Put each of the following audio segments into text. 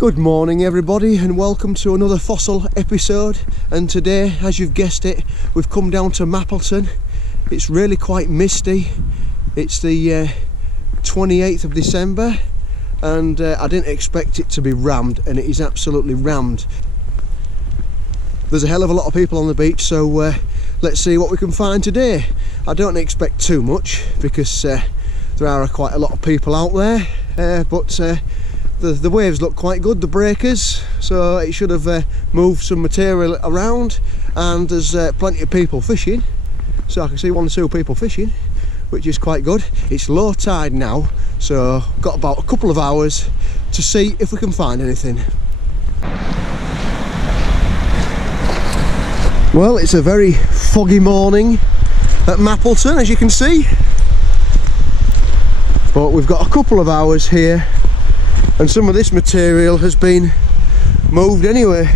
Good morning everybody, and welcome to another fossil episode. And today, as you've guessed it, we've come down to Mappleton. It's really quite misty. It's the 28th of December, and I didn't expect it to be rammed, and it is absolutely rammed. There's a hell of a lot of people on the beach, so let's see what we can find today. I don't expect too much because there are quite a lot of people out there, but the waves look quite good, the breakers, so it should have moved some material around, and there's plenty of people fishing, so I can see 1 or 2 people fishing, which is quite good. It's low tide now, so got about a couple of hours to see if we can find anything. Well, it's a very foggy morning at Mappleton, as you can see, but we've got a couple of hours here, and some of this material has been moved anyway.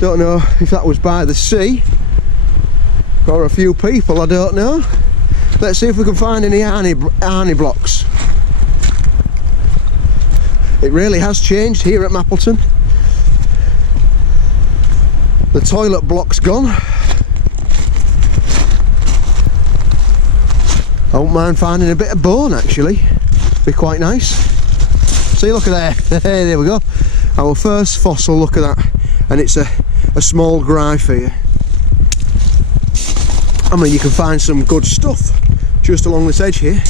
Don't know if that was by the sea or a few people, I don't know. Let's see if we can find any arnie blocks. It really has changed here at Mappleton. The toilet block's gone. I don't mind finding a bit of bone actually, be quite nice. See, look at there, there we go. Our first fossil, look at that. And it's a small gryph here. I mean, you can find some good stuff just along this edge here.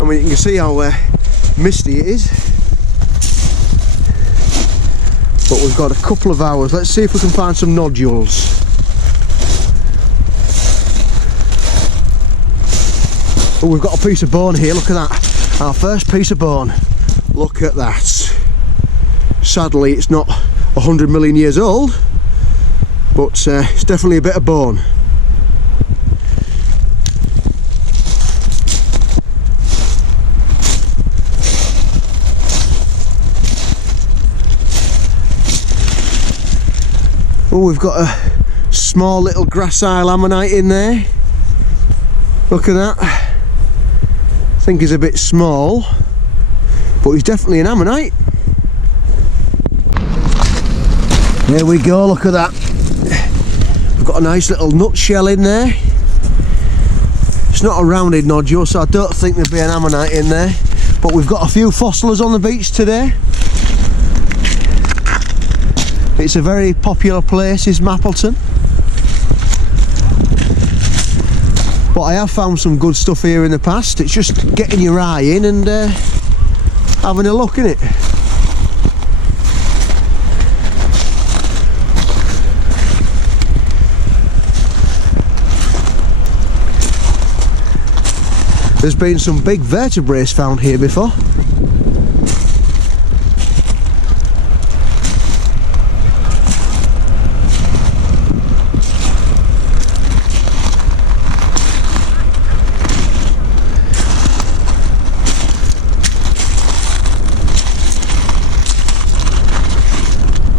I mean, you can see how misty it is. But we've got a couple of hours. Let's see if we can find some nodules. Oh, we've got a piece of bone here, look at that. Our first piece of bone. Look at that. Sadly, it's not 100 million years old, but it's definitely a bit of bone. Oh, we've got a small little gracile ammonite in there. Look at that. I think he's a bit small, but he's definitely an ammonite. There we go, look at that. We've got a nice little nutshell in there. It's not a rounded nodule, so I don't think there'd be an ammonite in there, but we've got a few fossilers on the beach today. It's a very popular place, is Mappleton. But I have found some good stuff here in the past. It's just getting your eye in and having a look, innit? There's been some big vertebrates found here before.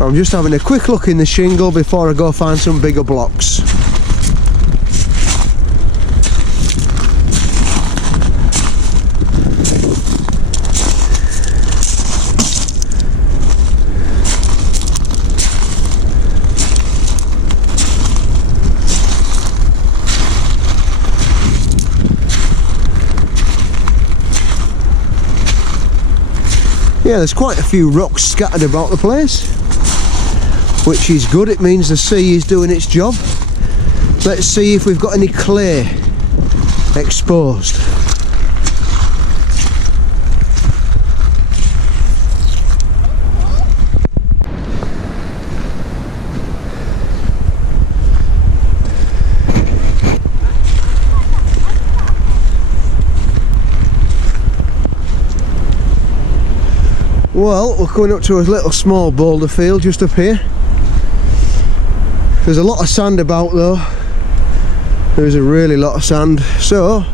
I'm just having a quick look in the shingle before I go find some bigger blocks. Yeah, there's quite a few rocks scattered about the place, which is good. It means the sea is doing its job. Let's see if we've got any clay exposed. Well, we're coming up to a little small boulder field just up here. There's a lot of sand about though. There's a really lot of sand, so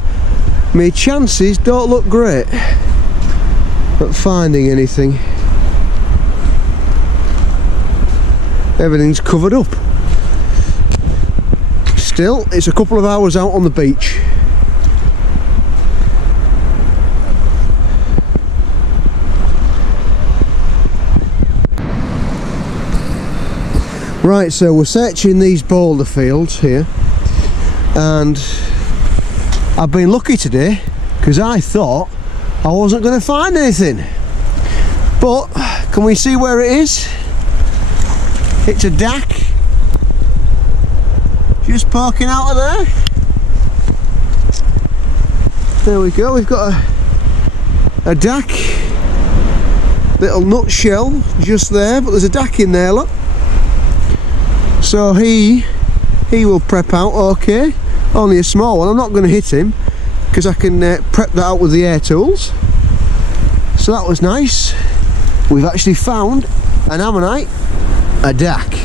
my chances don't look great at finding anything. Everything's covered up. Still, it's a couple of hours out on the beach. Right, so we're searching these boulder fields here, and I've been lucky today because I thought I wasn't going to find anything, but can we see where it is? It's a DAC just poking out of there. There we go, we've got a DAC, little nutshell just there, but there's a DAC in there, look. So he will prep out okay, only a small one. I'm not going to hit him because I can prep that out with the air tools. So that was nice. We've actually found an ammonite, a DAC.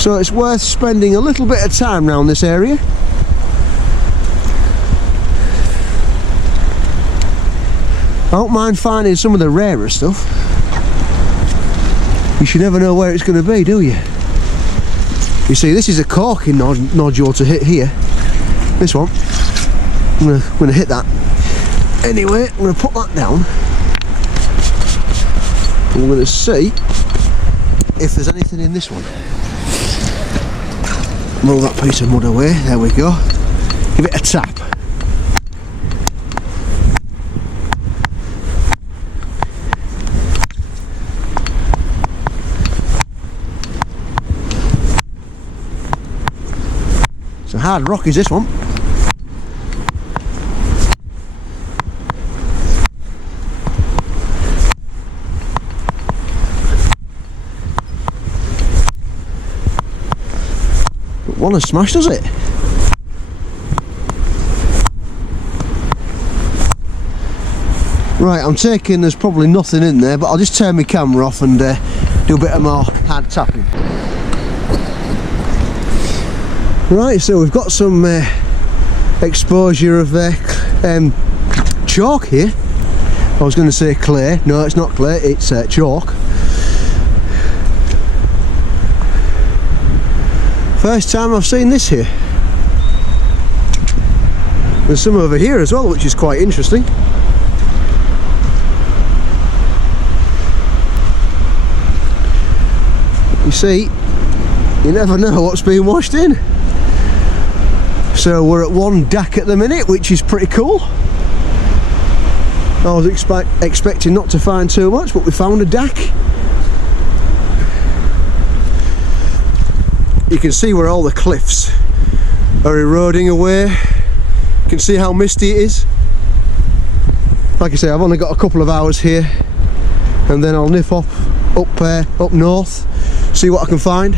So it's worth spending a little bit of time around this area. I don't mind finding some of the rarer stuff. You should never know where it's going to be, do you? You see, this is a corking nodule to hit here. This one, I'm going to hit that. Anyway, I'm going to put that down. I'm going to see if there's anything in this one. Roll that piece of mud away. There we go. Give it a tap. Hard rock is this one. But one has smashed, does it? Right, I'm taking there's probably nothing in there, but I'll just turn my camera off and do a bit of more hard tapping. Right, so we've got some exposure of chalk here. I was going to say clay. No, it's not clay, it's chalk. First time I've seen this here. There's some over here as well, which is quite interesting. You see, you never know what's being washed in. So we're at one DAC at the minute, which is pretty cool. I was expecting not to find too much, but we found a DAC. You can see where all the cliffs are eroding away. You can see how misty it is. Like I say, I've only got a couple of hours here, and then I'll nip up north, see what I can find.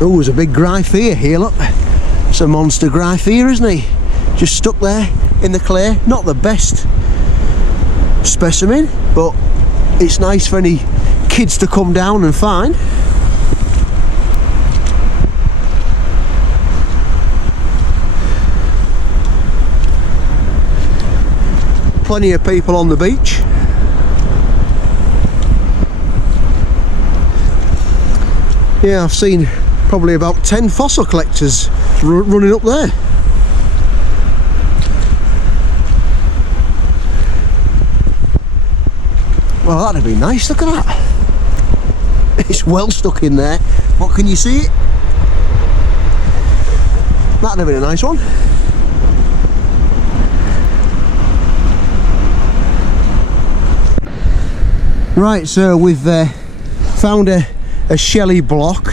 Oh, there's a big gryphea here, look. It's a monster gryphea, isn't he? Just stuck there in the clay. Not the best specimen, but it's nice for any kids to come down and find. Plenty of people on the beach. Yeah, I've seen probably about 10 fossil collectors running up there. Well, that'd be nice, look at that. It's well stuck in there. What, can you see it? That'd have been a nice one. Right, so we've found a shelly block,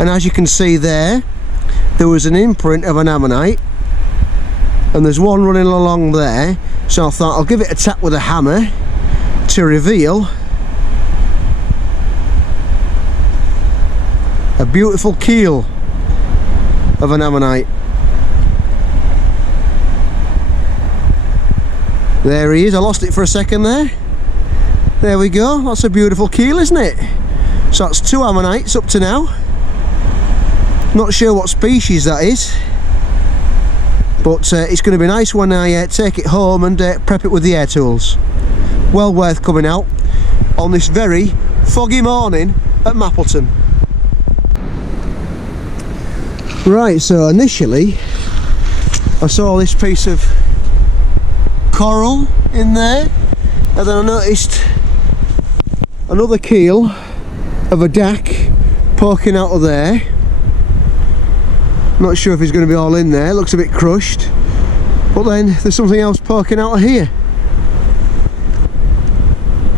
and as you can see there was an imprint of an ammonite, and there's one running along there, so I thought I'll give it a tap with a hammer to reveal a beautiful keel of an ammonite. There he is. I lost it for a second there. There we go. That's a beautiful keel, isn't it? So that's 2 ammonites up to now. Not sure what species that is, but it's going to be nice when I take it home and prep it with the air tools. Well worth coming out on this very foggy morning at Mappleton. Right, so initially I saw this piece of coral in there, and then I noticed another keel of a dack poking out of there. Not sure if it's going to be all in there, looks a bit crushed, but then there's something else poking out of here,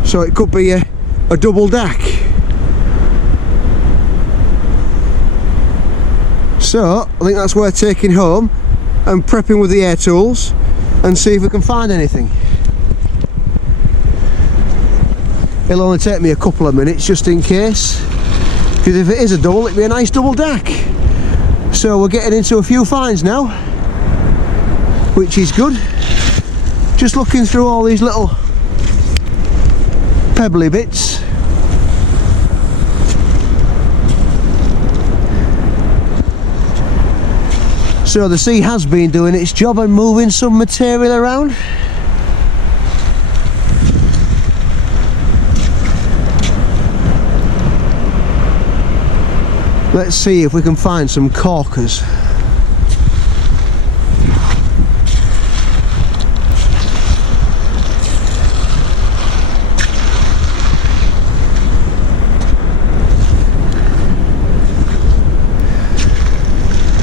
so it could be a double dack. So I think that's worth taking home and prepping with the air tools and see if we can find anything. It'll only take me a couple of minutes just in case, because if it is a double, it'd be a nice double dack. So we're getting into a few finds now, which is good. Just looking through all these little pebbly bits. So the sea has been doing its job and moving some material around. Let's see if we can find some corkers.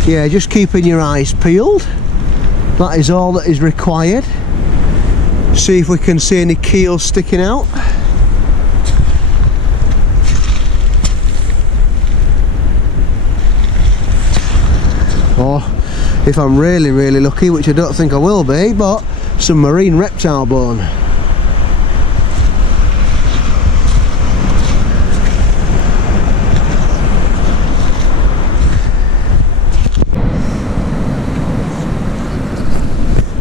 Yeah, just keeping your eyes peeled. That is all that is required. See if we can see any keels sticking out. Or if I'm really lucky, which I don't think I will be, but some marine reptile bone.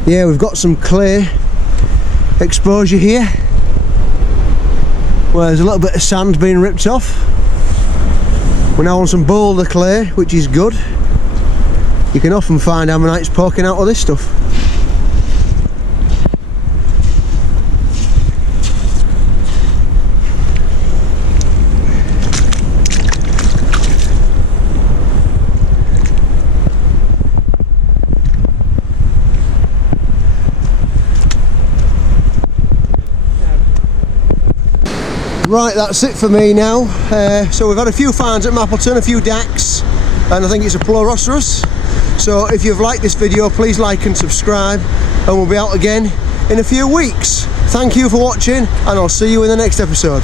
Yeah, we've got some clay exposure here where there's a little bit of sand being ripped off. We're now on some boulder clay, which is good. You can often find ammonites poking out of this stuff. Right, that's it for me now. So we've had a few finds at Mappleton, a few dacks, and I think it's a Pleuroceros. So if you've liked this video, please like and subscribe, and we'll be out again in a few weeks. Thank you for watching, and I'll see you in the next episode.